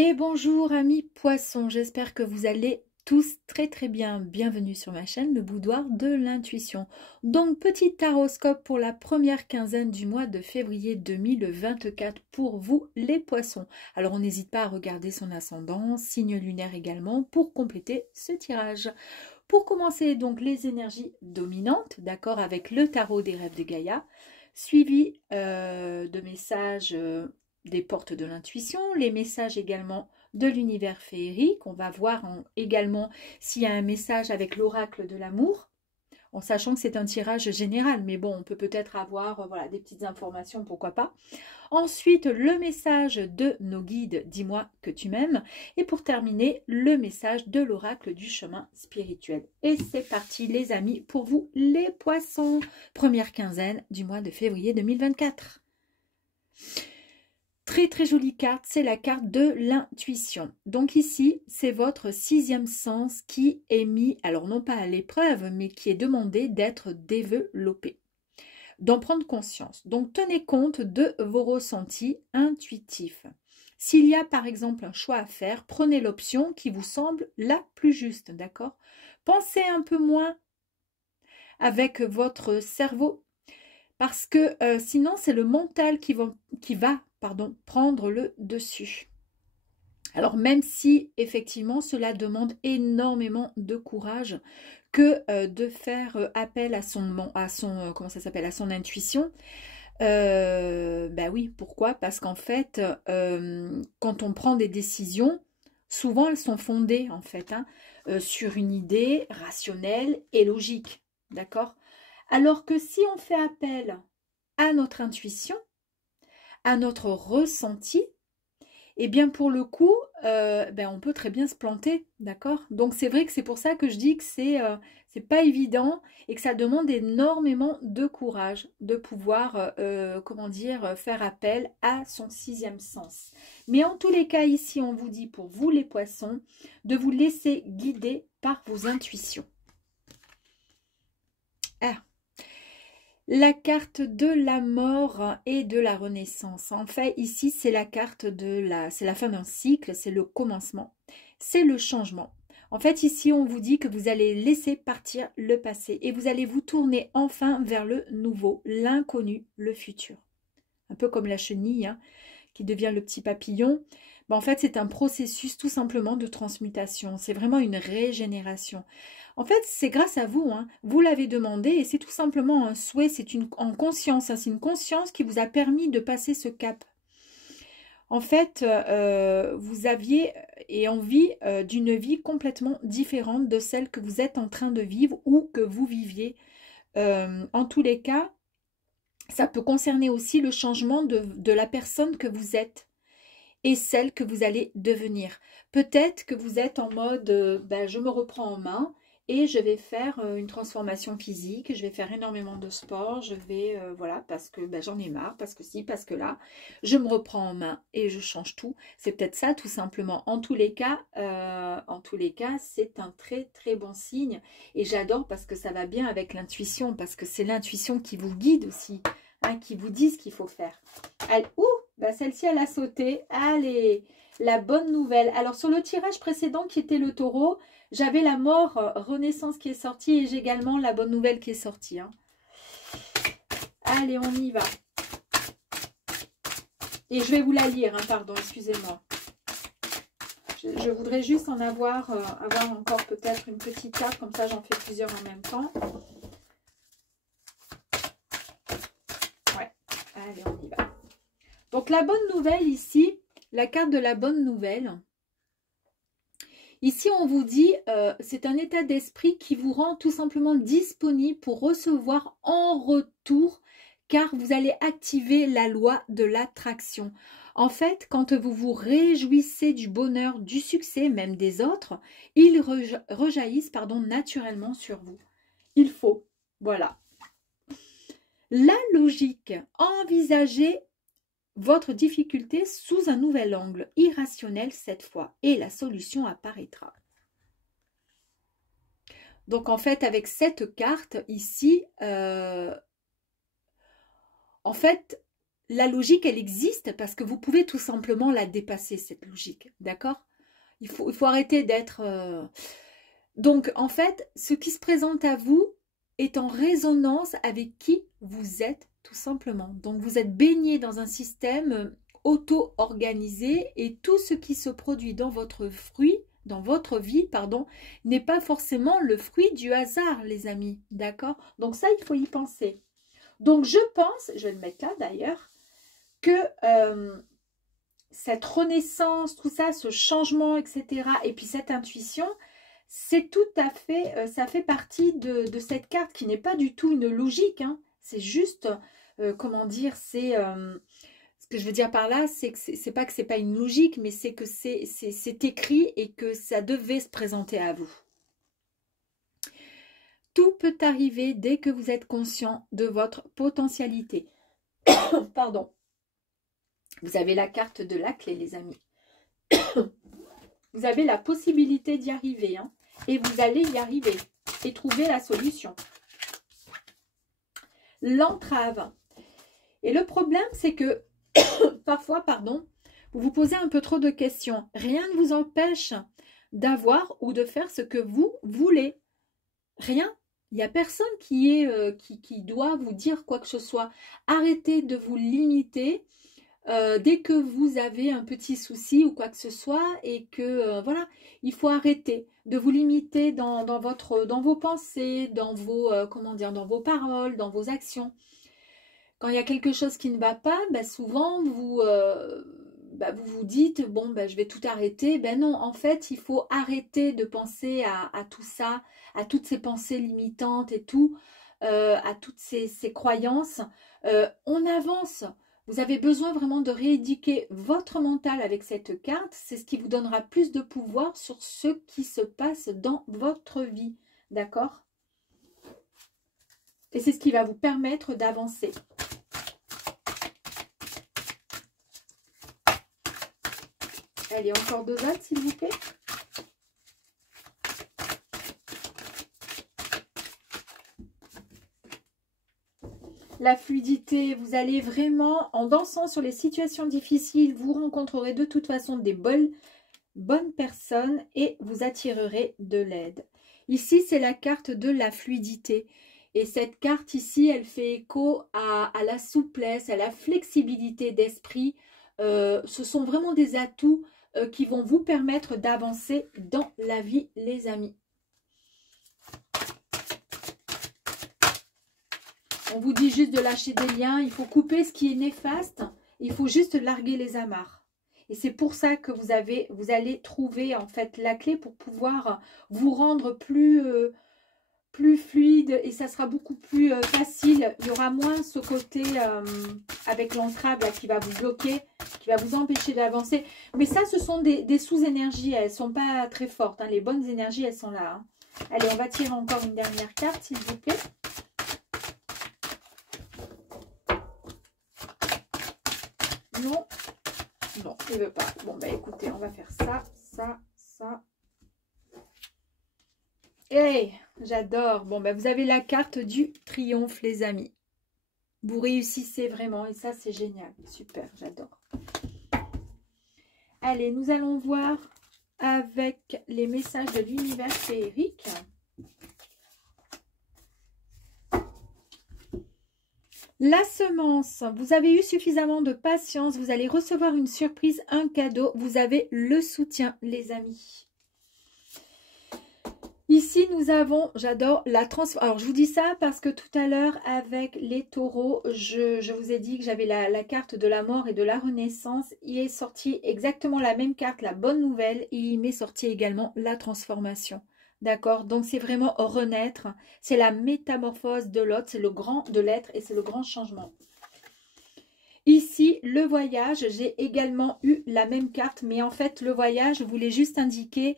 Et bonjour amis poissons, j'espère que vous allez tous très bien. Bienvenue sur ma chaîne, le boudoir de l'intuition. Donc petit taroscope pour la première quinzaine du mois de février 2024 pour vous les poissons. Alors on n'hésite pas à regarder son ascendant, signe lunaire également pour compléter ce tirage. Pour commencer donc les énergies dominantes, d'accord, avec le tarot des rêves de Gaïa, suivi de messages des portes de l'intuition, les messages également de l'univers féerique. On va voir également s'il y a un message avec l'oracle de l'amour, en sachant que c'est un tirage général, mais bon, on peut peut-être avoir voilà, des petites informations, pourquoi pas. Ensuite, le message de nos guides, dis-moi que tu m'aimes. Et pour terminer, le message de l'oracle du chemin spirituel. Et c'est parti les amis, pour vous les poissons. Première quinzaine du mois de février 2024. Très jolie carte, c'est la carte de l'intuition. Donc ici, c'est votre sixième sens qui est mis, alors non pas à l'épreuve, mais qui est demandé d'être développé, d'en prendre conscience. Donc tenez compte de vos ressentis intuitifs. S'il y a par exemple un choix à faire, prenez l'option qui vous semble la plus juste, d'accord? Pensez un peu moins avec votre cerveau, parce que sinon c'est le mental qui va prendre le dessus. Alors même si effectivement cela demande énormément de courage que de faire appel à son comment ça s'appelle, à son intuition. Bah oui, pourquoi? Parce qu'en fait, quand on prend des décisions, souvent elles sont fondées en fait sur une idée rationnelle et logique, d'accord? Alors que si on fait appel à notre intuition, à notre ressenti, et bien pour le coup, on peut très bien se planter, d'accord? Donc c'est vrai que c'est pour ça que je dis que c'est pas évident et que ça demande énormément de courage de pouvoir, comment dire, faire appel à son sixième sens. Mais en tous les cas, ici, on vous dit pour vous les poissons, de vous laisser guider par vos intuitions. Ah. La carte de la mort et de la renaissance. En fait, ici, c'est la carte c'est la fin d'un cycle, c'est le commencement, c'est le changement. En fait, ici, on vous dit que vous allez laisser partir le passé et vous allez vous tourner enfin vers le nouveau, l'inconnu, le futur. Un peu comme la chenille qui devient le petit papillon. En fait, c'est un processus tout simplement de transmutation. C'est vraiment une régénération. En fait, c'est grâce à vous. Vous l'avez demandé et c'est tout simplement un souhait. C'est en conscience. C'est une conscience qui vous a permis de passer ce cap. En fait, vous aviez envie d'une vie complètement différente de celle que vous êtes en train de vivre ou que vous viviez. En tous les cas, ça peut concerner aussi le changement de la personne que vous êtes et celle que vous allez devenir. Peut-être que vous êtes en mode je me reprends en main et je vais faire une transformation physique, je vais faire énormément de sport, je vais, voilà, parce que j'en ai marre, parce que si, parce que là, je me reprends en main et je change tout. C'est peut-être ça tout simplement. En tous les cas, c'est un très bon signe et j'adore parce que ça va bien avec l'intuition, parce que c'est l'intuition qui vous guide aussi, qui vous dit ce qu'il faut faire. Allez, celle-ci, elle a sauté. Allez, la bonne nouvelle. Alors, sur le tirage précédent qui était le taureau, j'avais la mort renaissance qui est sortie et j'ai également la bonne nouvelle qui est sortie. Allez, on y va. Et je vais vous la lire, pardon, excusez-moi. Je voudrais juste en avoir encore peut-être une petite carte, comme ça j'en fais plusieurs en même temps. Ouais, allez, on y va. Donc, la bonne nouvelle ici, la carte de la bonne nouvelle. Ici, on vous dit, c'est un état d'esprit qui vous rend tout simplement disponible pour recevoir en retour, car vous allez activer la loi de l'attraction. En fait, quand vous vous réjouissez du bonheur, du succès, même des autres, ils rejaillissent naturellement sur vous. Il faut, voilà. La logique, envisager votre difficulté sous un nouvel angle, irrationnel cette fois, et la solution apparaîtra. Donc en fait, avec cette carte ici, en fait, la logique, elle existe parce que vous pouvez tout simplement la dépasser, cette logique, d'accord? Il faut arrêter d'être... Donc, en fait, ce qui se présente à vous est en résonance avec qui vous êtes, tout simplement. Donc, vous êtes baigné dans un système auto-organisé et tout ce qui se produit dans votre vie, pardon, n'est pas forcément le fruit du hasard, les amis, d'accord? Donc ça, il faut y penser. Donc je pense, je vais le mettre là d'ailleurs, que cette renaissance, tout ça, ce changement, etc., et puis cette intuition, c'est tout à fait, ça fait partie de cette carte qui n'est pas du tout une logique, hein. C'est juste, comment dire, c'est... ce que je veux dire par là, c'est que c'est pas que c'est pas une logique, mais c'est que c'est écrit et que ça devait se présenter à vous. Tout peut arriver dès que vous êtes conscient de votre potentialité. Pardon. Vous avez la carte de la clé, les amis. Vous avez la possibilité d'y arriver, hein, et vous allez y arriver et trouver la solution. L'entrave. Et le problème, c'est que parfois, pardon, vous vous posez un peu trop de questions. Rien ne vous empêche d'avoir ou de faire ce que vous voulez. Rien. Il n'y a personne qui doit vous dire quoi que ce soit. Arrêtez de vous limiter dès que vous avez un petit souci ou quoi que ce soit et que, voilà, il faut arrêter de vous limiter dans vos pensées, dans vos, comment dire, dans vos paroles, dans vos actions. Quand il y a quelque chose qui ne va pas, ben souvent vous vous dites, bon, ben, je vais tout arrêter. Ben non, en fait, il faut arrêter de penser à tout ça, à toutes ces pensées limitantes et tout, à toutes ces croyances. On avance. Vous avez besoin vraiment de rééduquer votre mental avec cette carte. C'est ce qui vous donnera plus de pouvoir sur ce qui se passe dans votre vie. D'accord? Et c'est ce qui va vous permettre d'avancer. Allez, encore 2 autres, s'il vous plaît. La fluidité, vous allez vraiment, en dansant sur les situations difficiles, vous rencontrerez de toute façon des bonnes personnes et vous attirerez de l'aide. Ici, c'est la carte de la fluidité. Et cette carte ici, elle fait écho à la souplesse, à la flexibilité d'esprit. Ce sont vraiment des atouts qui vont vous permettre d'avancer dans la vie, les amis. On vous dit juste de lâcher des liens, il faut couper ce qui est néfaste, il faut juste larguer les amarres. Et c'est pour ça que vous allez trouver en fait la clé pour pouvoir vous rendre plus fluide et ça sera beaucoup plus facile. Il y aura moins ce côté avec l'entrave qui va vous bloquer, qui va vous empêcher d'avancer. Mais ça, ce sont des sous-énergies, elles ne sont pas très fortes, hein. Les bonnes énergies, elles sont là, hein. Allez, on va tirer encore une dernière carte, s'il vous plaît. Non, non, il ne veut pas. Bon, bah écoutez, on va faire ça, ça, ça. Hey, j'adore. Bon, bah vous avez la carte du triomphe, les amis. Vous réussissez vraiment et ça, c'est génial. Super, j'adore. Allez, nous allons voir avec les messages de l'univers féerique. La semence, vous avez eu suffisamment de patience, vous allez recevoir une surprise, un cadeau, vous avez le soutien, les amis. Ici, nous avons, j'adore, la transformation. Alors, je vous dis ça parce que tout à l'heure, avec les taureaux, je vous ai dit que j'avais la carte de la mort et de la renaissance. Il est sorti exactement la même carte, la bonne nouvelle, et il m'est sorti également la transformation. D'accord? Donc, c'est vraiment renaître. C'est la métamorphose de l'autre, c'est le grand de l'être et c'est le grand changement. Ici, le voyage, j'ai également eu la même carte, mais en fait, le voyage voulait juste indiquer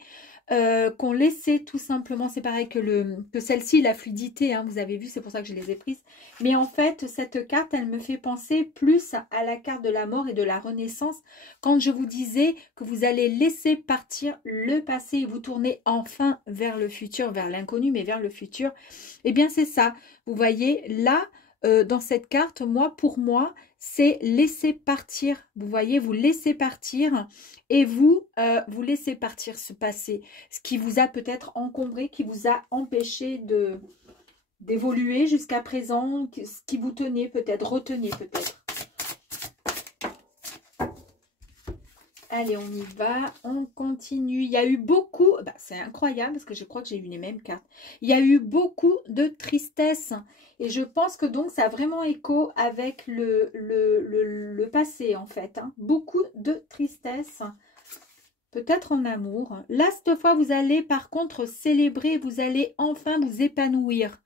qu'on laissait tout simplement, c'est pareil que celle-ci, la fluidité, hein, vous avez vu, c'est pour ça que je les ai prises. Mais en fait, cette carte, elle me fait penser plus à la carte de la mort et de la renaissance. Quand je vous disais que vous allez laisser partir le passé et vous tourner enfin vers le futur, vers l'inconnu, mais vers le futur. Eh bien, c'est ça. Vous voyez, là, dans cette carte, pour moi, c'est laisser partir. Vous voyez, vous laissez partir et vous laissez partir ce passé. Ce qui vous a peut-être encombré, qui vous a empêché d'évoluer jusqu'à présent, ce qui vous tenait peut-être, retenait peut-être. Allez, on y va, on continue. Il y a eu beaucoup, bah, c'est incroyable parce que je crois que j'ai eu les mêmes cartes. Il y a eu beaucoup de tristesse et je pense que donc ça a vraiment écho avec le passé en fait. Hein. Beaucoup de tristesse, peut-être en amour. Là, cette fois, vous allez par contre célébrer, vous allez enfin vous épanouir.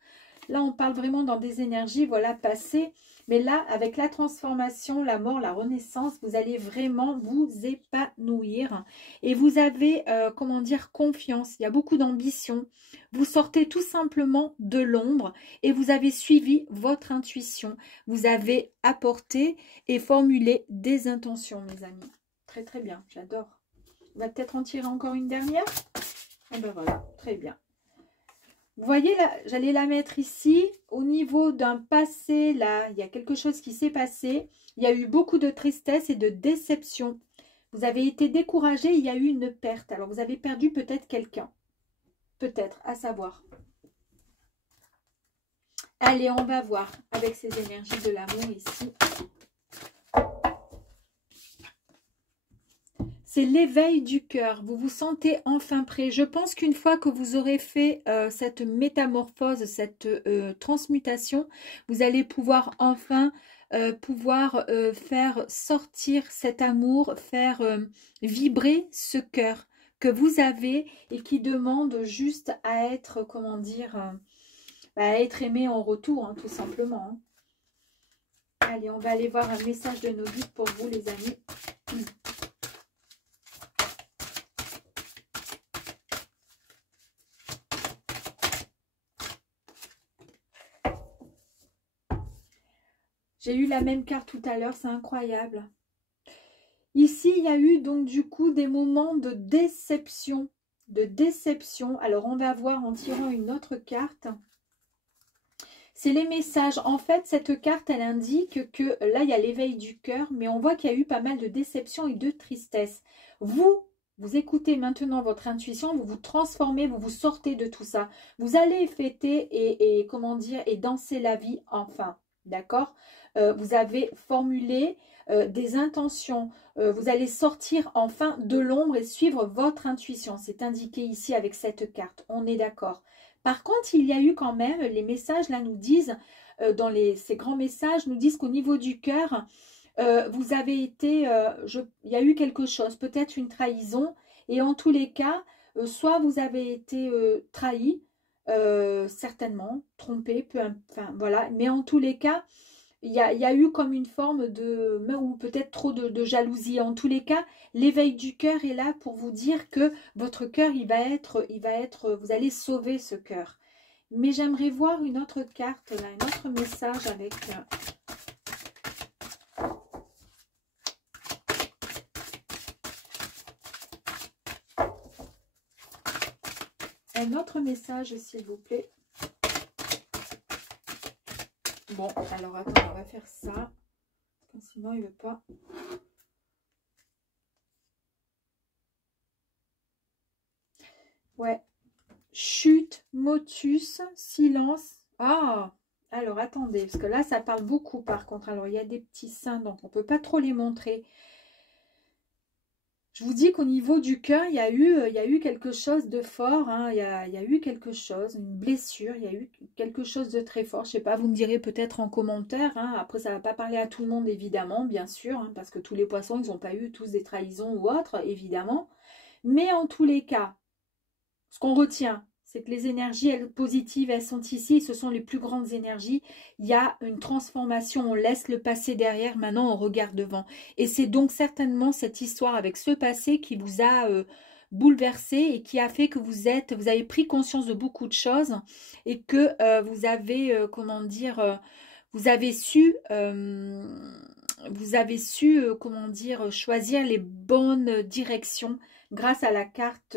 Là, on parle vraiment dans des énergies, voilà, passées. Mais là, avec la transformation, la mort, la renaissance, vous allez vraiment vous épanouir. Et vous avez, comment dire, confiance. Il y a beaucoup d'ambition. Vous sortez tout simplement de l'ombre et vous avez suivi votre intuition. Vous avez apporté et formulé des intentions, mes amis. Très, très bien. J'adore. On va peut-être en tirer encore une dernière. Et ben voilà, très bien. Vous voyez, là, j'allais la mettre ici. Au niveau d'un passé, là, il y a quelque chose qui s'est passé. Il y a eu beaucoup de tristesse et de déception. Vous avez été découragé, il y a eu une perte. Alors, vous avez perdu peut-être quelqu'un. Peut-être, à savoir. Allez, on va voir avec ces énergies de l'amour ici. C'est l'éveil du cœur. Vous vous sentez enfin prêt. Je pense qu'une fois que vous aurez fait cette métamorphose, cette transmutation, vous allez pouvoir enfin faire sortir cet amour, faire vibrer ce cœur que vous avez et qui demande juste à être, comment dire, à être aimé en retour, hein, tout simplement. Hein. Allez, on va aller voir un message de nos guides pour vous, les amis. J'ai eu la même carte tout à l'heure, c'est incroyable. Ici, il y a eu donc du coup des moments de déception. Alors, on va voir en tirant une autre carte. C'est les messages. En fait, cette carte, elle indique que là, il y a l'éveil du cœur, mais on voit qu'il y a eu pas mal de déception et de tristesse. Vous écoutez maintenant votre intuition, vous vous transformez, vous vous sortez de tout ça. Vous allez fêter et comment dire, et danser la vie enfin. D'accord? Vous avez formulé des intentions. Vous allez sortir enfin de l'ombre et suivre votre intuition. C'est indiqué ici avec cette carte. On est d'accord. Par contre, il y a eu quand même, les messages là nous disent, ces grands messages nous disent qu'au niveau du cœur, vous avez été, il y a eu quelque chose, peut-être une trahison. Et en tous les cas, soit vous avez été trahi, certainement, trompé, enfin voilà. Mais en tous les cas, il y a eu comme une forme de, ou peut-être trop de jalousie. En tous les cas, l'éveil du cœur est là pour vous dire que votre cœur, vous allez sauver ce cœur. Mais j'aimerais voir une autre carte, là, un autre message avec... un autre message, s'il vous plaît. Bon, alors attends, on va faire ça. Sinon, il ne veut pas. Ouais. Chute, motus, silence. Ah, alors attendez, parce que là, ça parle beaucoup par contre. Alors, il y a des petits seins, donc on ne peut pas trop les montrer. Je vous dis qu'au niveau du cœur, il y a eu quelque chose de fort, hein. Il y a eu quelque chose, une blessure, il y a eu quelque chose de très fort. Je ne sais pas, vous me direz peut-être en commentaire. Hein. Après, ça ne va pas parler à tout le monde, évidemment, bien sûr, hein, parce que tous les poissons, ils n'ont pas eu tous des trahisons ou autres, évidemment. Mais en tous les cas, ce qu'on retient, c'est que les énergies positives, elles sont ici, ce sont les plus grandes énergies. Il y a une transformation, on laisse le passé derrière, maintenant on regarde devant. Et c'est donc certainement cette histoire avec ce passé qui vous a bouleversé et qui a fait que vous avez pris conscience de beaucoup de choses et que vous avez, comment dire, vous avez su, comment dire, choisir les bonnes directions grâce à la carte,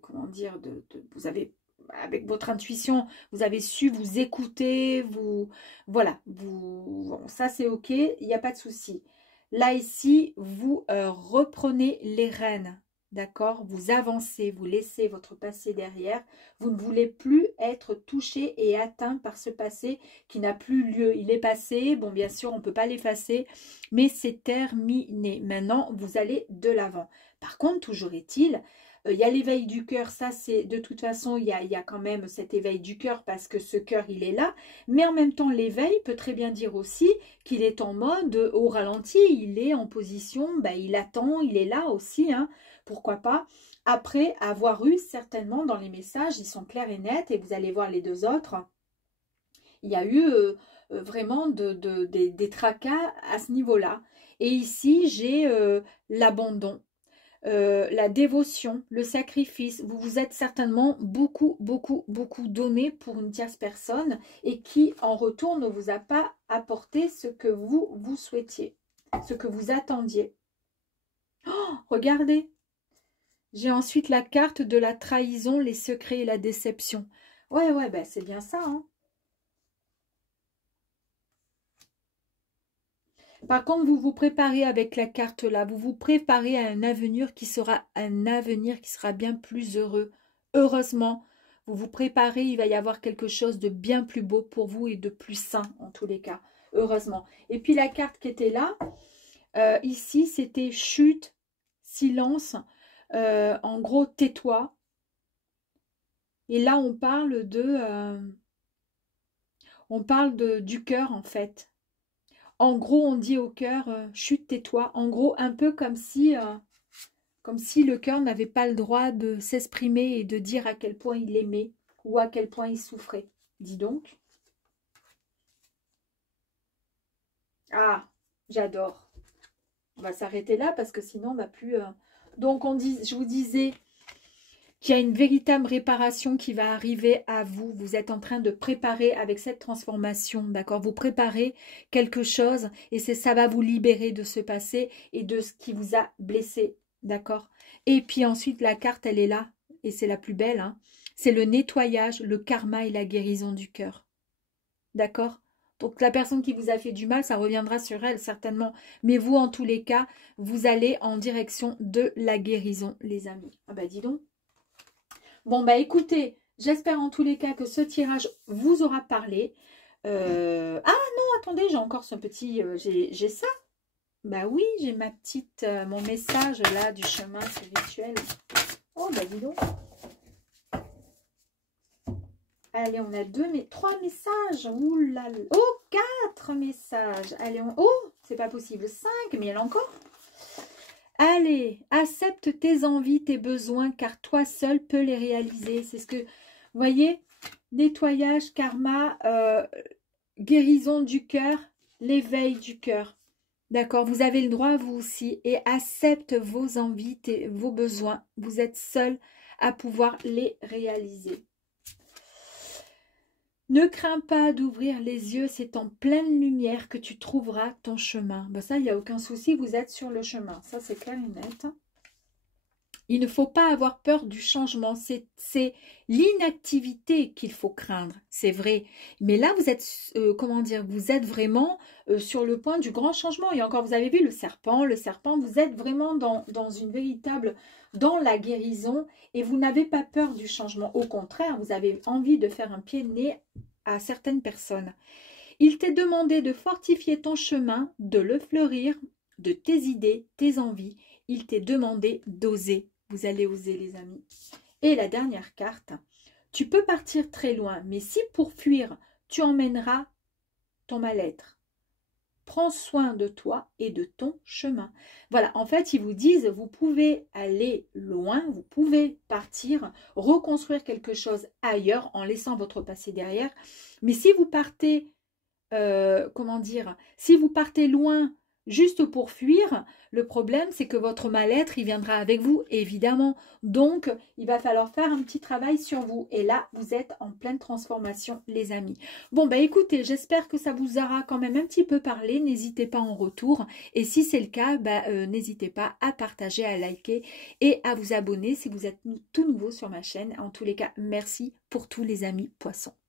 comment dire, vous avez avec votre intuition, vous avez su vous écouter, voilà, bon, ça c'est ok, il n'y a pas de souci. Là, ici, vous reprenez les rênes, d'accord? Vous avancez, vous laissez votre passé derrière. Vous ne voulez plus être touché et atteint par ce passé qui n'a plus lieu. Il est passé, bon, bien sûr, on ne peut pas l'effacer, mais c'est terminé. Maintenant, vous allez de l'avant. Par contre, toujours est-il, il y a l'éveil du cœur, ça c'est de toute façon, il y a quand même cet éveil du cœur parce que ce cœur il est là, mais en même temps l'éveil peut très bien dire aussi qu'il est en mode au ralenti, il est en position, ben, il attend, il est là aussi, hein, pourquoi pas, après avoir eu certainement dans les messages, ils sont clairs et nets et vous allez voir les deux autres, il y a eu vraiment des tracas à ce niveau-là. Et ici j'ai l'abandon. La dévotion, le sacrifice, vous vous êtes certainement beaucoup donné pour une tierce personne et qui en retour ne vous a pas apporté ce que vous souhaitiez, ce que vous attendiez. Oh, regardez, j'ai ensuite la carte de la trahison, les secrets et la déception. Ouais, ben c'est bien ça, hein. Par contre, vous vous préparez avec la carte là, vous vous préparez à un avenir qui sera bien plus heureux. Heureusement, vous vous préparez, il va y avoir quelque chose de bien plus beau pour vous et de plus sain en tous les cas. Heureusement. Et puis la carte qui était là, ici, c'était chute, silence, en gros, tais-toi. Et là, on parle du cœur en fait. En gros, on dit au cœur, chut, tais-toi. En gros, un peu comme si le cœur n'avait pas le droit de s'exprimer et de dire à quel point il aimait ou à quel point il souffrait. Dis donc. Ah, j'adore. On va s'arrêter là parce que sinon on va plus... Donc, je vous disais qu'il y a une véritable réparation qui va arriver à vous. Vous êtes en train de préparer avec cette transformation, d'accord? Vous préparez quelque chose et ça va vous libérer de ce passé et de ce qui vous a blessé, d'accord? Et puis ensuite, la carte, elle est là et c'est la plus belle, hein? C'est le nettoyage, le karma et la guérison du cœur, d'accord? Donc la personne qui vous a fait du mal, ça reviendra sur elle certainement. Mais vous, en tous les cas, vous allez en direction de la guérison, les amis. Ah bah dis donc. Bon, bah écoutez, j'espère en tous les cas que ce tirage vous aura parlé. Ah non, attendez, j'ai encore ce petit... j'ai ça. Bah oui, j'ai ma petite... mon message là du chemin spirituel. Oh, bah dis donc. Allez, on a trois messages. Ouh là là. Oh, 4 messages. Allez, oh, c'est pas possible. 5, mais il y en a encore. Allez, accepte tes envies, tes besoins, car toi seul peux les réaliser. C'est ce que, vous voyez, nettoyage, karma, guérison du cœur, l'éveil du cœur. D'accord, vous avez le droit, vous aussi, et accepte vos envies, vos besoins. Vous êtes seul à pouvoir les réaliser. Ne crains pas d'ouvrir les yeux, c'est en pleine lumière que tu trouveras ton chemin. Ben ça, il n'y a aucun souci, vous êtes sur le chemin. Ça, c'est clair et net. Il ne faut pas avoir peur du changement. C'est l'inactivité qu'il faut craindre, c'est vrai. Mais là, vous êtes, comment dire, vous êtes vraiment sur le point du grand changement. Et encore, vous avez vu le serpent, vous êtes vraiment dans une véritable... dans la guérison et vous n'avez pas peur du changement. Au contraire, vous avez envie de faire un pied de nez à certaines personnes. Il t'est demandé de fortifier ton chemin, de le fleurir, de tes idées, tes envies. Il t'est demandé d'oser. Vous allez oser, les amis. Et la dernière carte, tu peux partir très loin, mais si pour fuir, tu emmèneras ton mal-être. Prends soin de toi et de ton chemin. Voilà, en fait, ils vous disent, vous pouvez aller loin, vous pouvez partir, reconstruire quelque chose ailleurs en laissant votre passé derrière. Mais si vous partez, comment dire, si vous partez loin juste pour fuir. Le problème, c'est que votre mal-être, il viendra avec vous, évidemment. Donc, il va falloir faire un petit travail sur vous. Et là, vous êtes en pleine transformation, les amis. Bon, bah écoutez, j'espère que ça vous aura quand même un petit peu parlé. N'hésitez pas en retour. Et si c'est le cas, bah, n'hésitez pas à partager, à liker et à vous abonner si vous êtes tout nouveau sur ma chaîne. En tous les cas, merci pour tous les amis poissons.